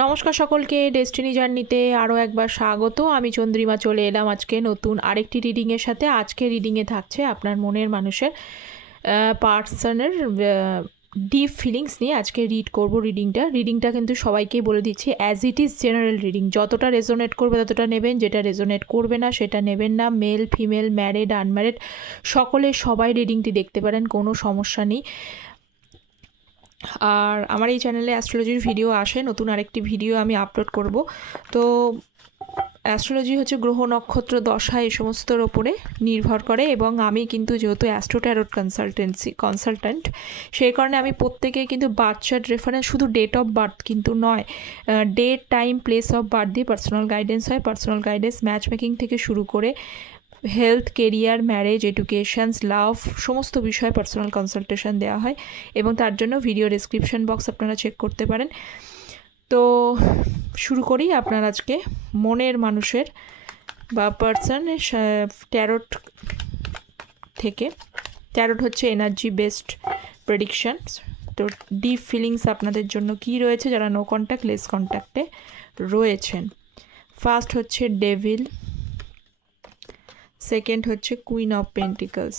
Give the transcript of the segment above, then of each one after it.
নমস্কার সকলকে ডেস্টিনি জার্নিতে আরও একবার স্বাগত। আমি চন্দ্রিমা চলে এলাম আজকে নতুন আরেকটি রিডিংয়ের সাথে। আজকে রিডিংয়ে থাকছে আপনার মনের মানুষের পার্সনের ডিপ ফিলিংস নিয়ে আজকে রিড করব রিডিংটা রিডিংটা কিন্তু সবাইকে বলে দিচ্ছি as it is general reading যতটা রেজোনেট করবে ততটা নেবেন, যেটা রেজোনেট করবে না সেটা নেবেন না। মেল ফিমেল ম্যারেড আনম্যারেড সকলে সবাই রিডিংটি দেখতে পারেন, কোনো সমস্যা নেই। আর আমার এই চ্যানেলে অ্যাস্ট্রোলজির ভিডিও আসে, নতুন আরেকটি ভিডিও আমি আপলোড করব। তো অ্যাস্ট্রোলজি হচ্ছে গ্রহ, নক্ষত্র, দশা, এই সমস্তর ওপরে নির্ভর করে এবং আমি কিন্তু যেহেতু অ্যাস্ট্রোট্যারোট কনসালটেন্সি কনসালট্যান্ট সেই কারণে আমি প্রত্যেকে কিন্তু বার্থ চার্ট রেফারেন্স শুধু ডেট অফ বার্থ কিন্তু নয় date time place of birth দিয়ে পার্সোনাল গাইডেন্স হয়। পার্সোনাল গাইডেন্স ম্যাচ মেকিং থেকে শুরু করে health career marriage educations love সমস্ত বিষয়ে পার্সোনাল কনসালটেশন দেওয়া হয় এবং তার জন্য ভিডিও ডিসক্রিপশন বক্স আপনারা চেক করতে পারেন। তো শুরু করি আপনার আজকে মনের মানুষের বা পার্সন ট্যারোট থেকে। ট্যারোট হচ্ছে এনার্জি বেসড প্রেডিকশানস তো ডিপ ফিলিংস আপনাদের জন্য কি রয়েছে? যারা নো কন্ট্যাক্ট লেস কন্ট্যাক্টে রয়েছেন। ফার্স্ট হচ্ছে ডেভিল সেকেন্ড হচ্ছে কুইন অফ পেন্টিকলস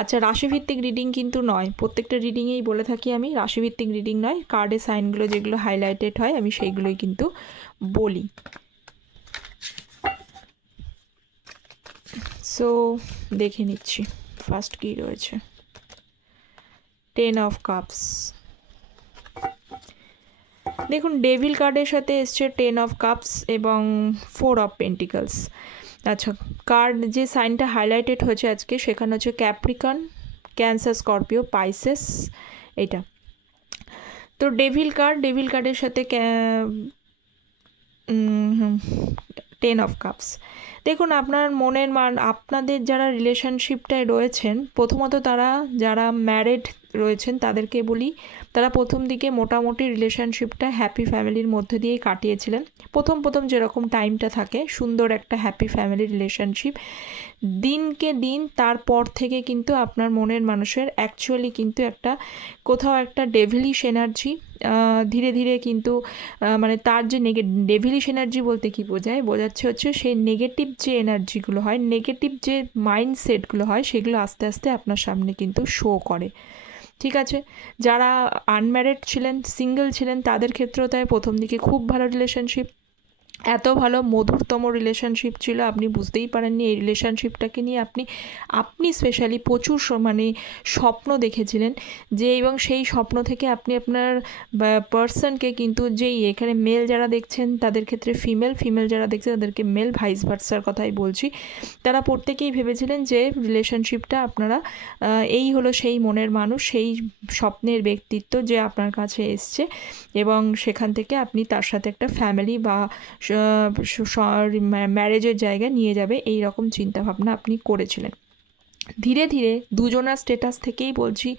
আচ্ছা রাশিভিত্তিক রিডিং কিন্তু নয়। প্রত্যেকটা রিডিংয়েই বলে থাকি আমি, রাশিভিত্তিক রিডিং নয়। কার্ডে সাইনগুলো যেগুলো হাইলাইটেড হয়, আমি সেইগুলোই কিন্তু বলি। সো দেখে নিচ্ছি। ফার্স্ট কী রয়েছে? টেন অফ কাপস দেখুন ডেভিল কার্ডের সাথে এসছে টেন অফ কাপস এবং ফোর অফ পেন্টিকলস আচ্ছা কার্ড যে সাইনটা হাইলাইটেড হয়েছে আজকে, সেখানে হচ্ছে ক্যাপ্রিকন ক্যান্সার স্করপিও পাইসেস এটা তো ডেভিল কার্ড ডেভিল কার্ডের সাথে টেন অফ কাপস দেখুন, আপনার মনের মান, আপনাদের যারা রিলেশনশিপটায় রয়েছেন, প্রথমত তারা যারা ম্যারেড রয়েছেন, তাদেরকে বলি, তারা প্রথম দিকে মোটামুটি রিলেশনশিপটা হ্যাপি ফ্যামিলির মধ্যে দিয়েই কাটিয়েছিলেন। প্রথম প্রথম যেরকম টাইমটা থাকে, সুন্দর একটা হ্যাপি ফ্যামিলি রিলেশনশিপ দিনকে দিন তারপর থেকে কিন্তু আপনার মনের মানুষের অ্যাকচুয়ালি কিন্তু একটা, কোথাও একটা ডেভিলিশ এনার্জি ধীরে ধীরে কিন্তু মানে তার যে নেগে ডেভিলিশ এনার্জি বলতে কি বোঝায়? বোঝাচ্ছে হচ্ছে সেই নেগেটিভ যে এনার্জিগুলো হয় নেগেটিভ যে মাইন্ডসেটগুলো হয়, সেগুলো আস্তে আস্তে আপনার সামনে কিন্তু শো করে। ঠিক আছে? যারা আনম্যারিড ছিলেন সিঙ্গেল ছিলেন, তাদের ক্ষেত্রেও তাই প্রথম দিকে খুব ভালো রিলেশনশিপ এত ভালো মধুরতম রিলেশনশিপ ছিল, আপনি বুঝতেই পারেননি এই রিলেশনশিপটাকে নিয়ে আপনি আপনি স্পেশালি প্রচুর মানে স্বপ্ন দেখেছিলেন যে এবং সেই স্বপ্ন থেকে আপনি আপনার পার্সনকে কিন্তু যেই এখানে মেল যারা দেখছেন তাদের ক্ষেত্রে ফিমেল ফিমেল যারা দেখছেন তাদেরকে মেল ভাইস ভার্সার কথাই বলছি। তারা প্রত্যেকেই ভেবেছিলেন যে রিলেশনশিপটা আপনারা এই হলো সেই মনের মানুষ, সেই স্বপ্নের ব্যক্তিত্ব যে আপনার কাছে এসছে এবং সেখান থেকে আপনি তার সাথে একটা ফ্যামিলি বা ম্যারেজের জায়গায় নিয়ে যাবে এই রকম চিন্তাভাবনা আপনি করেছিলেন। ধীরে ধীরে দুজনার স্টেটাস থেকেই বলছি,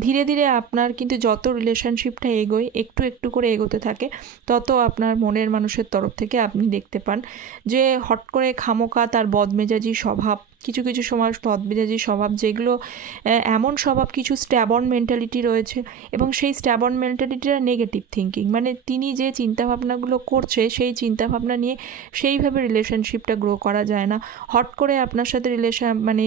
ধীরে ধীরে আপনার কিন্তু যত রিলেশনশিপটা এগোয়, একটু একটু করে এগোতে থাকে, তত আপনার মনের মানুষের তরফ থেকে আপনি দেখতে পান যে হট করে খামোকা তার বদমেজাজি স্বভাব কিছু কিছু সময় তদমেজাজি স্বভাব যেগুলো এমন স্বভাব কিছু স্ট্যাবন মেন্টালিটি রয়েছে এবং সেই স্ট্যাবন মেন্টালিটিটা নেগেটিভ থিঙ্কিং মানে তিনি যে চিন্তাভাবনাগুলো করছে সেই চিন্তাভাবনা নিয়ে সেইভাবে রিলেশনশিপটা গ্রো করা যায় না। হট করে আপনার সাথে রিলেশন মানে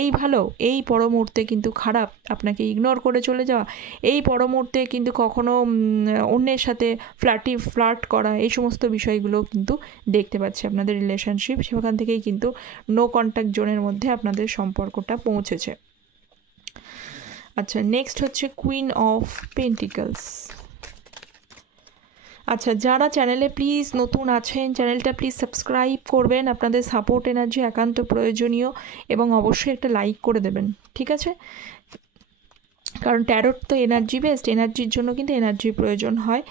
এই ভালো, এই পর মুহূর্তে কিন্তু খারাপ, আপনাকে ইগনোর করে চলে যাওয়া, এই পর মুহূর্তে কিন্তু কখনো অন্যের সাথে ফ্ল্যাটি ফ্লার্ট করা, এই সমস্ত বিষয়গুলো কিন্তু দেখতে পাচ্ছি আপনাদের রিলেশনশিপ সেখান থেকেই কিন্তু নো কন্ট্যাক্ট জোনের মধ্যে আপনাদের সম্পর্কটা পৌঁছেছে। আচ্ছা নেক্সট হচ্ছে কুইন অফ পেন্টিকলস আচ্ছা যারা চ্যানেলে প্লিজ নতুন আছেন চ্যানেলটা প্লিজ সাবস্ক্রাইব করবেন। আপনাদের সাপোর্ট এনার্জি একান্ত প্রয়োজনীয় এবং অবশ্যই একটা লাইক করে দেবেন, ঠিক আছে? কারণ ট্যারোট তো এনার্জি বেসড এনার্জির জন্য কিন্তু এনার্জির প্রয়োজন হয়।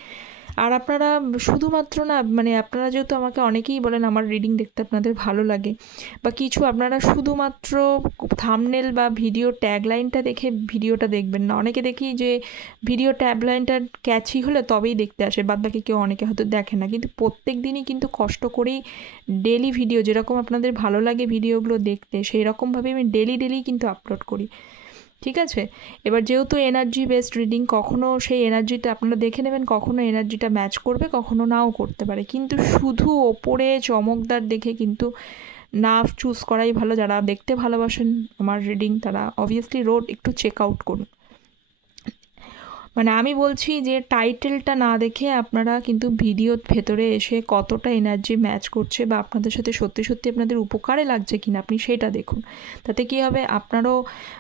আর আপনারা শুধুমাত্র না মানে আপনারা যেহেতু আমাকে অনেকেই বলেন আমার রিডিং দেখতে আপনাদের ভালো লাগে, বা কিছু আপনারা শুধুমাত্র থামনেল বা ভিডিও ট্যাগলাইনটা দেখে ভিডিওটা দেখবেন না। অনেকে দেখি যে ভিডিও ট্যাগলাইনটা ক্যাচি হলে তবেই দেখতে আসে বাদ বাকি কেউ অনেকে হয়তো দেখে না। কিন্তু প্রত্যেক দিনই কিন্তু কষ্ট করেই ডেলি ভিডিও যেরকম আপনাদের ভালো লাগে ভিডিওগুলো দেখতে সেই রকমভাবে আমি ডেলি ডেলি কিন্তু আপলোড করি। ঠিক আছে? এবার যেহেতু এনার্জি বেসড রিডিং কখনো সেই এনার্জিটা আপনারা দেখে নেবেন, কখনো এনার্জিটা ম্যাচ করবে, কখনো নাও করতে পারে। কিন্তু শুধু ওপরে চমকদার দেখে কিন্তু না চুজ করাই ভালো। যারা দেখতে ভালোবাসেন আমার রিডিং তারা অবভিয়াসলি রোড একটু চেক আউট করুন। মানে আমি বলছি যে টাইটেলটা না দেখে আপনারা কিন্তু ভিডিওর ভেতরে এসে কতটা এনার্জি ম্যাচ করছে বা আপনাদের সাথে সত্যি সত্যি আপনাদের উপকারে লাগছে কিনা আপনি সেটা দেখুন। তাতে কী হবে? আপনারও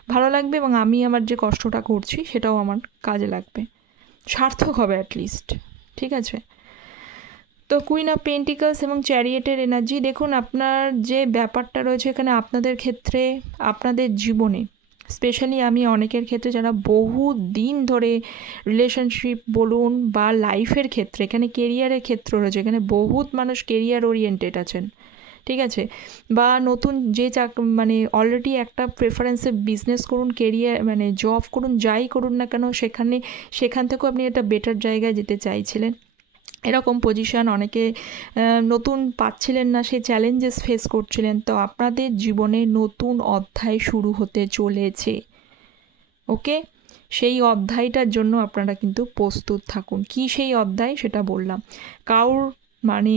ভালো লাগবে এবং আমি আমার যে কষ্টটা করছি সেটাও আমার কাজে লাগবে। সার্থক হবে অ্যাটলিস্ট ঠিক আছে? তো কুইন অফ পেন্টিকালস এবং চ্যারিয়েটের এনার্জি দেখুন আপনার যে ব্যাপারটা রয়েছে এখানে আপনাদের ক্ষেত্রে, আপনাদের জীবনে স্পেশালি আমি অনেকের ক্ষেত্রে যারা বহু দিন ধরে রিলেশনশিপ বলুন বা লাইফের ক্ষেত্রে, এখানে কেরিয়ারের ক্ষেত্র রয়েছে, এখানে বহুত মানুষ কেরিয়ার ওরিয়েন্টেড আছেন, ঠিক আছে? বা নতুন যে চাক মানে অলরেডি একটা প্রেফারেন্সে বিজনেস করুন কেরিয়ার মানে জব করুন, যাই করুন না কেন, সেখানে, সেখান থেকেও আপনি একটা বেটার জায়গায় যেতে চাইছিলেন। এরকম পজিশান অনেকে নতুন পাচ্ছিলেন না, সেই চ্যালেঞ্জেস ফেস করছিলেন। তো আপনাদের জীবনে নতুন অধ্যায় শুরু হতে চলেছে ওকে সেই অধ্যায়টার জন্য আপনারা কিন্তু প্রস্তুত থাকুন। কি সেই অধ্যায়? সেটা বললাম। কাউর মানে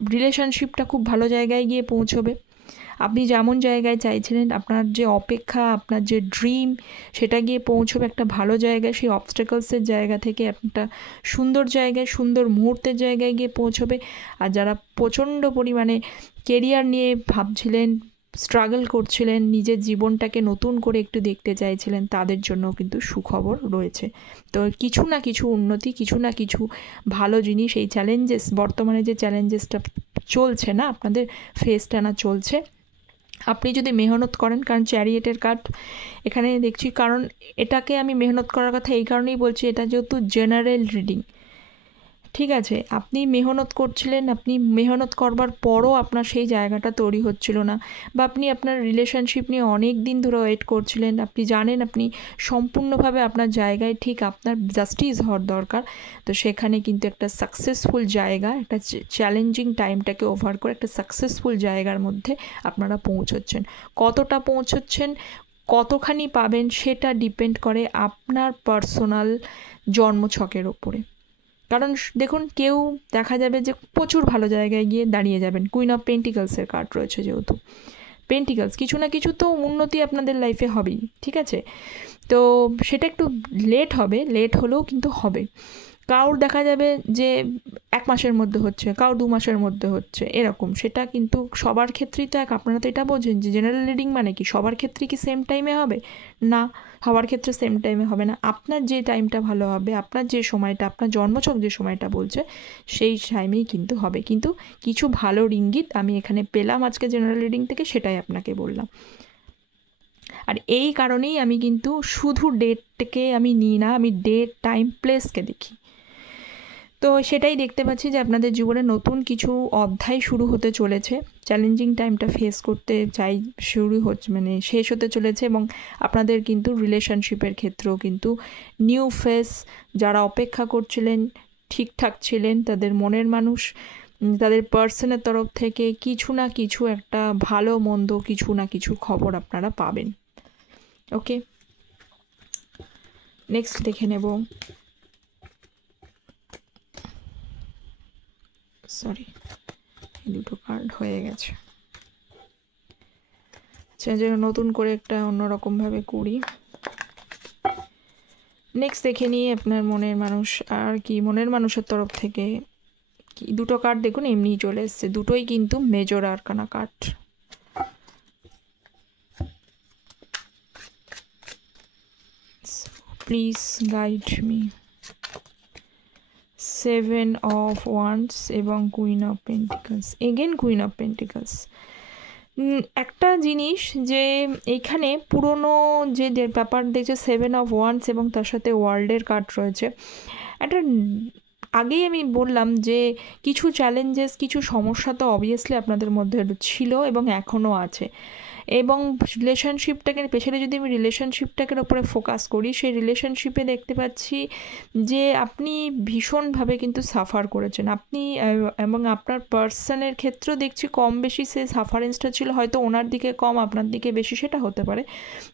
রিলেশনশিপটা খুব ভালো জায়গায় গিয়ে পৌঁছবে। আপনি যেমন জায়গায় চাইছিলেন, আপনার যে অপেক্ষা, আপনার যে ড্রিম সেটা গিয়ে পৌঁছবে একটা ভালো জায়গায়, সেই অবস্টেকলসের জায়গা থেকে একটা সুন্দর জায়গায়, সুন্দর মুহূর্তের জায়গায় গিয়ে পৌঁছবে। আর যারা প্রচণ্ড পরিমাণে কেরিয়ার নিয়ে ভাবছিলেন স্ট্রাগল করছিলেন, নিজের জীবনটাকে নতুন করে একটু দেখতে চাইছিলেন, তাদের জন্য কিন্তু সুখবর রয়েছে। তো কিছু না কিছু উন্নতি, কিছু না কিছু ভালো জিনিস এই চ্যালেঞ্জেস বর্তমানে যে চ্যালেঞ্জেসটা চলছে না, আপনাদের ফেস টানা চলছে আপনি যদি মেহনত করেন, কারণ চ্যারিয়েটের কার্ড এখানে দেখছি, কারণ এটাকে আমি মেহনত করার কথা এই কারণেই বলছি, এটা যেহেতু জেনারেল রিডিং ঠিক আছে, আপনি মেহনত করছিলেন, আপনি মেহনত করবার পরও আপনার সেই জায়গাটা তৈরি হচ্ছিল না বা আপনি আপনার রিলেশনশিপ নিয়ে অনেক দিন ধরে ওয়েট করছিলেন, আপনি জানেন আপনি সম্পূর্ণভাবে আপনার জায়গায় ঠিক আপনার জাস্টিস হওয়ার দরকার। তো সেখানে কিন্তু একটা সাকসেসফুল জায়গা, একটা চ্যালেঞ্জিং টাইমটাকে ওভার করে একটা সাকসেসফুল জায়গার মধ্যে আপনারা পৌঁছচ্ছেন। কতটা পৌঁছচ্ছেন, কতখানি পাবেন সেটা ডিপেন্ড করে আপনার পার্সোনাল জন্মছকের ওপরে কারণ দেখুন, কেউ দেখা যাবে যে প্রচুর ভালো জায়গায় গিয়ে দাঁড়িয়ে যাবেন। কুইন অফ পেন্টিকালসের কার্ড রয়েছে যেহেতু। পেন্টিকালস কিছু না কিছু তো উন্নতি আপনাদের লাইফে হবেই, ঠিক আছে? তো সেটা একটু লেট হবে লেট হলেও কিন্তু হবে। কাউর দেখা যাবে যে এক মাসের মধ্যে হচ্ছে কাউর দু মাসের মধ্যে হচ্ছে, এরকম। সেটা কিন্তু সবার ক্ষেত্রেই তো এক, আপনারা তো এটা বোঝেন যে জেনারেল রিডিং মানে কি? সবার ক্ষেত্রে কি সেম টাইমে হবে? না। সবার ক্ষেত্রে সেম টাইমে হবে না। আপনার যে টাইমটা ভালো হবে, আপনার যে সময়টা, আপনার জন্মছক যে সময়টা বলছে, সেই টাইমেই কিন্তু হবে। কিন্তু কিছু ভালো রিঙ্গিত আমি এখানে পেলাম আজকে জেনারেল রিডিং থেকে, সেটাই আপনাকে বললাম। আর এই কারণেই আমি কিন্তু শুধু ডেটকে আমি নিই না, আমি ডেট টাইম প্লেসকে দেখি। সেটাই দেখতে পাচ্ছি যে আপনাদের জীবনে নতুন কিছু অধ্যায় শুরু হতে চলেছে। চ্যালেঞ্জিং টাইমটা ফেস করতে চাই, শুরু হচ্ছে মানে শেষ হতে চলেছে এবং আপনাদের কিন্তু রিলেশনশিপের ক্ষেত্রেও কিন্তু নিউ ফেস যারা অপেক্ষা করছিলেন, ঠিকঠাক ছিলেন, তাদের মনের মানুষ তাদের পার্সনের তরফ থেকে কিছু না কিছু একটা ভালো, মন্দ কিছু না কিছু খবর আপনারা পাবেন। ওকে নেক্সট দেখে নেব। সরি এই দুটো কার্ড হয়ে গেছে। আচ্ছা যেন নতুন করে একটা অন্যরকমভাবে করি। নেক্সট দেখে নিয়ে আপনার মনের মানুষ আর কি, মনের মানুষের তরফ থেকে কি, দুটো কার্ড দেখুন, এমনিই চলে এসছে। দুটোই কিন্তু major arcana card please guide me seven of wands এবং queen of pentacles again queen of pentacles একটা জিনিস যে এইখানে পুরনো যে ব্যাপার দেখছে সেভেন অফ ওয়ান্স এবং তার সাথে ওয়ার্ল্ডের কার্ড রয়েছে। একটা আগেই আমি বললাম যে কিছু চ্যালেঞ্জেস কিছু সমস্যা তো অবভিয়াসলি আপনাদের মধ্যে ছিল এবং এখনও আছে। এবং রিলেশনশিপটাকে পেছনে যদি আমি রিলেশনশিপটাকে ওপরে ফোকাস করি, সেই রিলেশনশিপে দেখতে পাচ্ছি যে আপনি ভীষণভাবে কিন্তু সাফার করেছেন। আপনি এবং আপনার পার্সনের ক্ষেত্রেও দেখছি কম বেশি সে সাফারেন্সটা ছিল, হয়তো ওনার দিকে কম, আপনার দিকে বেশি, সেটা হতে পারে।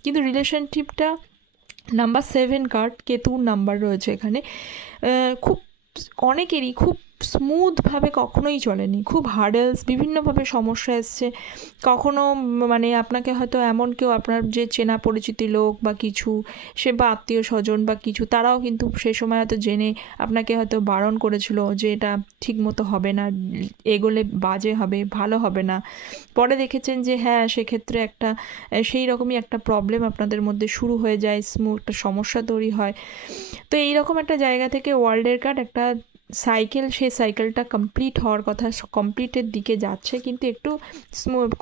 কিন্তু রিলেশনশিপটা নাম্বার সেভেন কার্ড কেতুর নাম্বার রয়েছে এখানে। খুব, অনেকেরই খুব স্মুথভাবে কখনোই চলেনি। খুব হার্ডেলস বিভিন্নভাবে সমস্যা এসছে। কখনো মানে আপনাকে হয়তো এমন কেউ আপনার যে চেনা পরিচিতি লোক বা কিছু, সে বা আত্মীয় স্বজন বা কিছু, তারাও কিন্তু সেই সময় হয়তো জেনে আপনাকে হয়তো বারণ করেছিল যে এটা ঠিক মতো হবে না, এগোলে বাজে হবে, ভালো হবে না। পরে দেখেছেন যে হ্যাঁ সেক্ষেত্রে একটা সেই রকমই একটা প্রবলেম আপনাদের মধ্যে শুরু হয়ে যায় স্মুথ একটা সমস্যা তৈরি হয়। তো এইরকম একটা জায়গা থেকে ওয়ার্ল্ডের কার্ড একটা সাইকেল সেই সাইকেলটা কমপ্লিট হওয়ার কথা কমপ্লিটের দিকে যাচ্ছে, কিন্তু একটু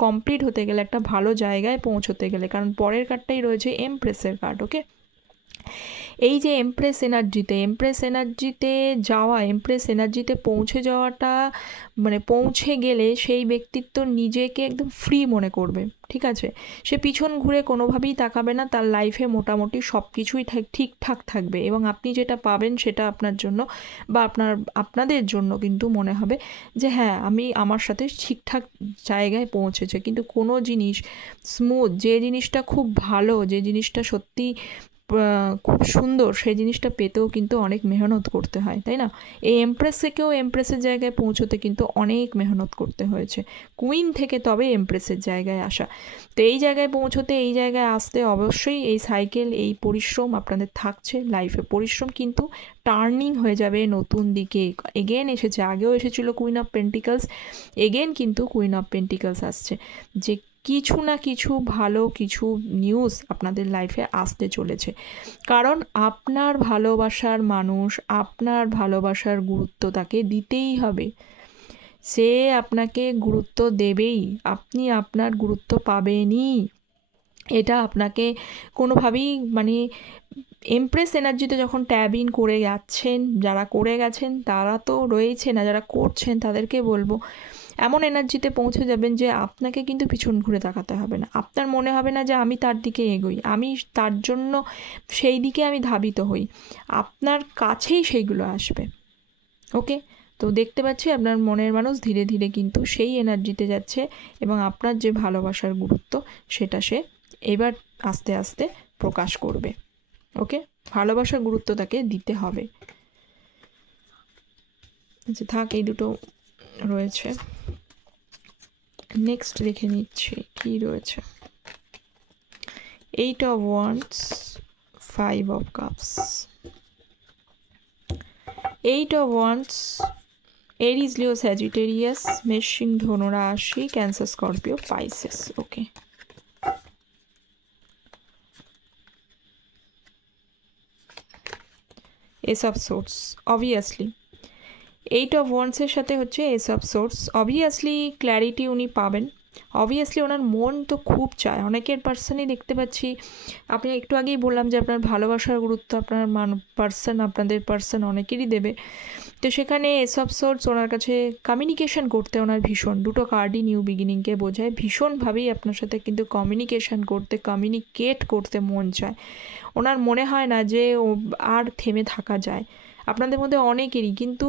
কমপ্লিট হতে গেলে একটা ভালো জায়গায় পৌঁছতে গেলে, কারণ পরের কার্ডটাই রয়েছে এমপ্রেসের কার্ড ওকে এই যে এমপ্রেস এনার্জিতে এমপ্রেস এনার্জিতে যাওয়া এমপ্রেস এনার্জিতে পৌঁছে যাওয়াটা মানে পৌঁছে গেলে সেই ব্যক্তিত্ব নিজেকে একদম ফ্রি মনে করবে, ঠিক আছে? সে পিছন ঘুরে কোনোভাবেই তাকাবে না, তার লাইফে মোটামুটি সব কিছুই ঠিক- ঠিকঠাক থাকবে এবং আপনি যেটা পাবেন সেটা আপনার জন্য বা আপনার, আপনাদের জন্য কিন্তু মনে হবে যে হ্যাঁ আমি আমার সাথে ঠিকঠাক জায়গায় পৌঁছেছে। কিন্তু কোনো জিনিস স্মুথ যে জিনিসটা খুব ভালো, যে জিনিসটা সত্যি খুব সুন্দর। সেই জিনিসটা পেতেও কিন্তু অনেক মেহনত করতে হয়, তাই না? এই এমপ্রেস থেকেও এমপ্রেসের জায়গায় পৌঁছতে কিন্তু অনেক মেহনত করতে হয়েছে। কুইন থেকে তবে এমপ্রেসের জায়গায় আসা। তো এই জায়গায় পৌঁছতে, এই জায়গায় আসতে অবশ্যই এই সাইকেল এই পরিশ্রম আপনাদের থাকছে লাইফে পরিশ্রম কিন্তু টার্নিং হয়ে যাবে নতুন দিকে। এগেন এসেছে, আগেও এসেছিল কুইন অফ পেন্টিকালস এগেন কিন্তু কুইন অফ পেন্টিকালস আসছে। যে কিছু না কিছু ভালো কিছু নিউজ আপনাদের লাইফে আসতে চলেছে। কারণ আপনার ভালোবাসার মানুষ আপনার ভালোবাসার গুরুত্ব তাকে দিতেই হবে। সে আপনাকে গুরুত্ব দেবেই, আপনি আপনার গুরুত্ব পাবেনই। এটা আপনাকে কোনোভাবেই মানে এমপ্রেস এনার্জিতে যখন ট্যাব ইন করে যাচ্ছেন, যারা করে গেছেন তারা তো রয়েছে না, যারা করছেন তাদেরকে বলব। এমন এনার্জিতে পৌঁছে যাবেন যে আপনাকে কিন্তু পিছন ঘুরে তাকাতে হবে না। আপনার মনে হবে না যে আমি তার দিকে এগোই। আমি তার জন্য সেই দিকে আমি ধাবিত হই। আপনার কাছেই সেইগুলো আসবে। ওকে? তো দেখতে পাচ্ছি আপনার মনের মানুষ ধীরে ধীরে কিন্তু সেই এনার্জিতে যাচ্ছে এবং আপনার যে ভালোবাসার গুরুত্ব সেটা সে এবার আস্তে আস্তে প্রকাশ করবে। ওকে? ভালোবাসার গুরুত্ব তাকে দিতে হবে। আচ্ছা থাক, এই দুটো রয়েছে। নেক্সট দেখে নিচ্ছি কি রয়েছে। Eight of wands five of cups eight of wands Aries Leo Sagittarius মেশিং ধনুরা রাশি Cancer Scorpio Pisces okay ace of swords obviously eight of ওয়ান্সের সাথে হচ্ছে ace of swords obviously clarity উনি পাবেন। অবভিয়াসলি ওনার মন তো খুব চায়। অনেকের পার্সনই দেখতে পাচ্ছি, আপনি একটু আগেই বললাম যে আপনার ভালোবাসার গুরুত্ব, আপনার মান পার্সন আপনাদের পার্সন অনেকেরই দেবে। তো সেখানে এসব সোর্স ওনার কাছে কমিউনিকেশন করতে ওনার ভীষণ। দুটো কার্ডই নিউ বিগিনিংকে বোঝায়। ভীষণভাবেই আপনার সাথে কিন্তু কমিউনিকেশন করতে কমিউনিকেট করতে মন চায়। ওনার মনে হয় না যে আর থেমে থাকা যায়। আপনাদের মধ্যে অনেকেরই, কিন্তু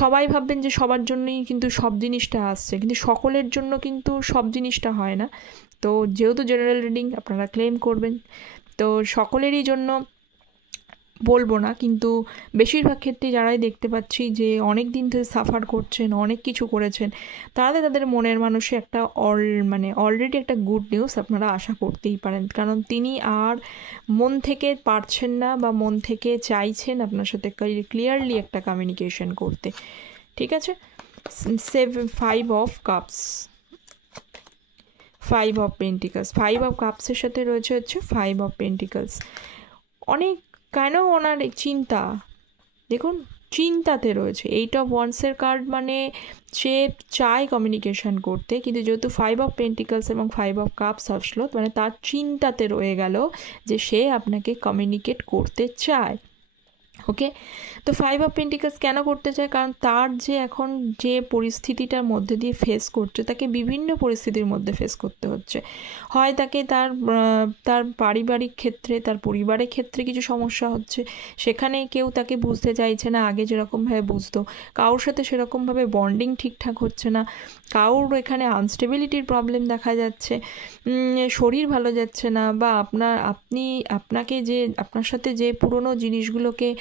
সবাই ভাববেন যে সবার জন্যই কিন্তু সব জিনিসটা আসছে, কিন্তু সকলের জন্য কিন্তু সব জিনিসটা হয় না। তো যেহেতু জেনারেল রিডিং আপনারা ক্লেম করবেন, তো সকলেরই জন্য বলব না, কিন্তু বেশিরভাগ ক্ষেত্রে যারাই দেখতে পাচ্ছি যে অনেক দিন ধরে সাফার করছেন, অনেক কিছু করেছেন তারা তাদের মনের মানুষে একটা অল মানে অলরেডি একটা গুড নিউজ আপনারা আশা করতেই পারেন। কারণ তিনি আর মন থেকে পারছেন না বা মন থেকে চাইছেন আপনার সাথে ক্লিয়ারলি একটা কমিউনিকেশন করতে। ঠিক আছে? Seven five of cups five of pentacles five of কাপসের সাথে রয়েছে হচ্ছে ফাইভ অফ পেন্টিকালস অনেক কেন ওনার চিন্তা? দেখুন, চিন্তাতে রয়েছে। এইট অফ ওয়ান্সের কার্ড মানে সে চায় কমিউনিকেশন করতে, কিন্তু যেহেতু ফাইভ অফ পেন্টিকালস এবং ফাইভ অফ কাপস আসলো মানে তার চিন্তাতে রয়ে গেল যে সে আপনাকে কমিউনিকেট করতে চায়। ওকে তো ফাইভ অফ পেন্টিকাস কেন করতে চায়? কারণ তার যে এখন যে পরিস্থিতিটার মধ্যে দিয়ে ফেস করছে, তাকে বিভিন্ন পরিস্থিতির মধ্যে ফেস করতে হচ্ছে। হয় তাকে তার তার পারিবারিক ক্ষেত্রে, তার পরিবারের ক্ষেত্রে কিছু সমস্যা হচ্ছে। সেখানে কেউ তাকে বুঝতে চাইছে না, আগে যেরকমভাবে বুঝতো। কারোর সাথে সেরকমভাবে বন্ডিং ঠিকঠাক হচ্ছে না। কারোর এখানে আনস্টেবিলিটির প্রবলেম দেখা যাচ্ছে। শরীর ভালো যাচ্ছে না বা আপনার, আপনি, আপনাকে যে, আপনার সাথে যে পুরনো জিনিসগুলোকে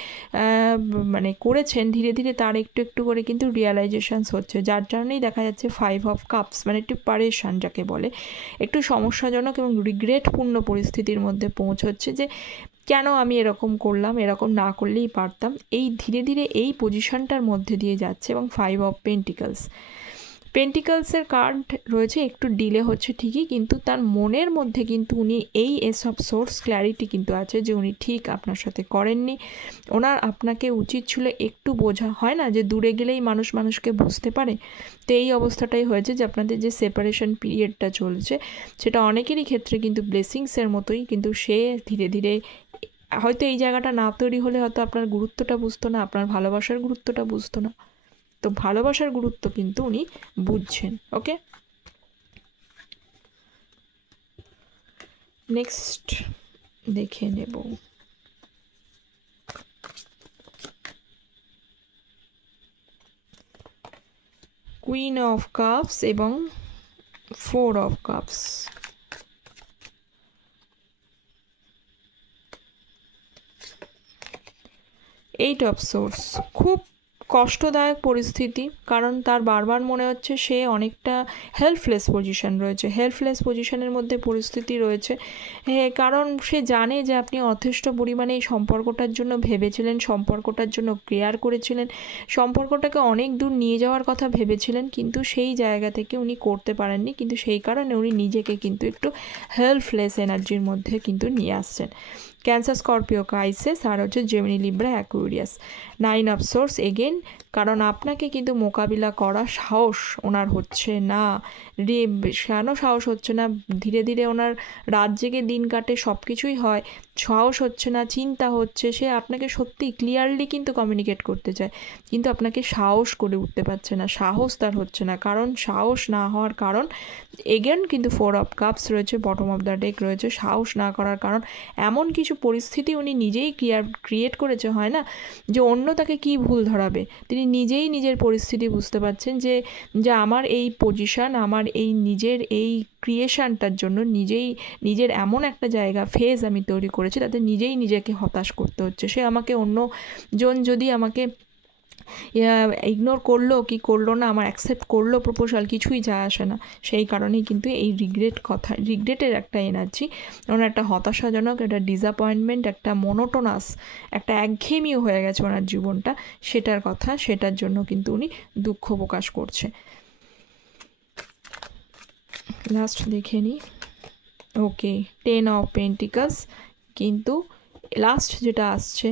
মানে করেছেন, ধীরে ধীরে তার একটু একটু করে কিন্তু রিয়েলাইজেশনস হচ্ছে। যার কারণেই দেখা যাচ্ছে ফাইভ অফ কাপস মানে একটু পারেশান যাকে বলে, একটু সমস্যাজনক এবং রিগ্রেটপূর্ণ পরিস্থিতির মধ্যে পৌঁছচ্ছে যে, কেন আমি এরকম করলাম, এরকম না করলেই পারতাম। এই ধীরে ধীরে এই পজিশনটার মধ্যে দিয়ে যাচ্ছে এবং ফাইভ অফ পেন্টিকলস পেন্টিকলসের কার্ড রয়েছে, একটু ডিলে হচ্ছে ঠিকই, কিন্তু তার মনের মধ্যে কিন্তু উনি এই এসব সোর্স ক্ল্যারিটি কিন্তু আছে যে উনি ঠিক আপনার সাথে করেননি। ওনার আপনাকে উচিত ছিল একটু বোঝা, হয় না যে দূরে গেলেই মানুষ মানুষকে বুঝতে পারে? তো এই অবস্থাটাই হয়েছে যে আপনাদের যে সেপারেশন পিরিয়ডটা চলছে, সেটা অনেকেরই ক্ষেত্রে কিন্তু ব্লেসিংসের মতোই, কিন্তু সে ধীরে ধীরে হয়তো এই জায়গাটা না তৈরি হলে হয়তো আপনার গুরুত্বটা বুঝতো না, আপনার ভালোবাসার গুরুত্বটা বুঝতো না। তো ভালোবাসার গুরুত্ব কিন্তু উনি বুঝছেন, ওকে? নেক্সট দেখে নেব। কুইন অফ কাপস এবং four of cups eight of swords খুব কষ্টদায়ক পরিস্থিতি, কারণ তার বারবার মনে হচ্ছে সে অনেকটা হেল্পলেস পজিশন রয়েছে। হেল্পলেস পজিশনের মধ্যে পরিস্থিতি রয়েছে। কারণ সে জানে যে আপনি যথেষ্ট পরিমাণে এই সম্পর্কটার জন্য ভেবেছিলেন, সম্পর্কটার জন্য কেয়ার করেছিলেন, সম্পর্কটাকে অনেক দূর নিয়ে যাওয়ার কথা ভেবেছিলেন, কিন্তু সেই জায়গা থেকে উনি করতে পারেননি, কিন্তু সেই কারণে উনি নিজেকে কিন্তু একটু হেল্পলেস এনার্জির মধ্যে কিন্তু নিয়ে আসছেন। ক্যান্সার, স্করপিও কাইসেস আর হচ্ছে Gemini Libra Aquarius. Nine of swords again কারণ আপনাকে কিন্তু মোকাবিলা করা সাহস ওনার হচ্ছে না। কেন সাহস হচ্ছে না? ধীরে ধীরে ওনার রাত জেগে দিন কাটে সব কিছুই হয়। সাহস হচ্ছে না, চিন্তা হচ্ছে, সে আপনাকে সত্যি ক্লিয়ারলি কিন্তু কমিউনিকেট করতে চায়। কিন্তু আপনাকে সাহস করে উঠতে পারছে না, সাহস তার হচ্ছে না। কারণ সাহস না হওয়ার কারণ এগেন কিন্তু ফোর অফ কাপস রয়েছে বটম অফ দ্য ডেক রয়েছে। সাহস না করার কারণ, এমন কিছু পরিস্থিতি উনি নিজেই ক্রিয়ার ক্রিয়েট করেছে, হয় না? যে অন্য তাকে কী ভুল ধরাবে? তিনি নিজেই নিজের পরিস্থিতি বুঝতে পারছেন যে যে আমার এই পজিশান আমার এই নিজের এই ক্রিয়েশানটার জন্য নিজেই নিজের এমন একটা জায়গা ফেজ আমি তৈরি করেছি, তাতে নিজেই নিজেকে হতাশ করতে হচ্ছে। সে আমাকে অন্যজন যদি আমাকে ইগনোর করল কি করল না, আমার অ্যাকসেপ্ট করল প্রপোজাল কিছুই যায় আসে না। সেই কারণেই কিন্তু এই রিগ্রেট কথা রিগ্রেটের একটা এনার্জি ওনার একটা হতাশাজনক, একটা ডিসঅ্যাপয়েন্টমেন্ট একটা মোনোটোনাস একটা একঘেয়েমিও হয়ে গেছে ওনার জীবনটা। সেটার কথা, সেটার জন্য কিন্তু উনি দুঃখ প্রকাশ করছে। লাস্ট দেখে নিই ওকে টেন অফ পেন্টিকাস কিন্তু লাস্ট যেটা আসছে,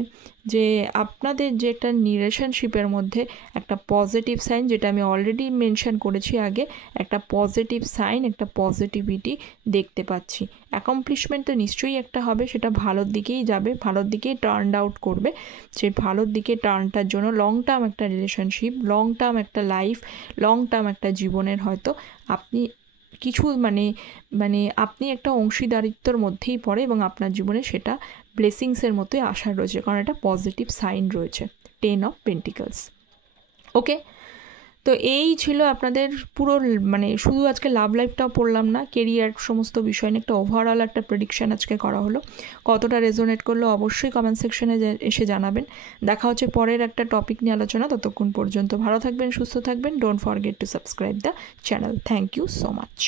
যে আপনাদের যেটা রিলেশনশিপের মধ্যে একটা পজিটিভ সাইন যেটা আমি অলরেডি মেনশন করেছি আগে, একটা পজিটিভ সাইন একটা পজিটিভিটি দেখতে পাচ্ছি। অ্যাকমপ্লিশমেন্ট তো নিশ্চয়ই একটা হবে, সেটা ভালোর দিকেই যাবে, ভালোর দিকেই টার্ন আউট করবে। সেই ভালোর দিকে টার্নটার জন্য লং টার্ম একটা রিলেশনশিপ লং টার্ম একটা লাইফ লং টার্ম একটা জীবনের হয়তো আপনি কিছু মানে মানে আপনি একটা অংশীদারিত্বর মধ্যেই পড়ে এবং আপনার জীবনে সেটা ব্লেসিংসের মতোই আশা রয়েছে। কারণ একটা পজিটিভ সাইন রয়েছে। টেন অফ পেন্টিকলস ওকে তো এই ছিল আপনাদের পুরো মানে শুধু আজকে লাভ লাইফটাও পড়লাম না কেরিয়ার সমস্ত বিষয় নিয়ে একটা ওভারঅল একটা প্রেডিকশান আজকে করা হলো। কতটা রেজোনেট করল অবশ্যই কমেন্ট সেকশনে এসে জানাবেন। দেখা হচ্ছে পরের একটা টপিক নিয়ে আলোচনা ততক্ষণ পর্যন্ত। ভালো থাকবেন, সুস্থ থাকবেন। Don't forget to subscribe the channel thank you so much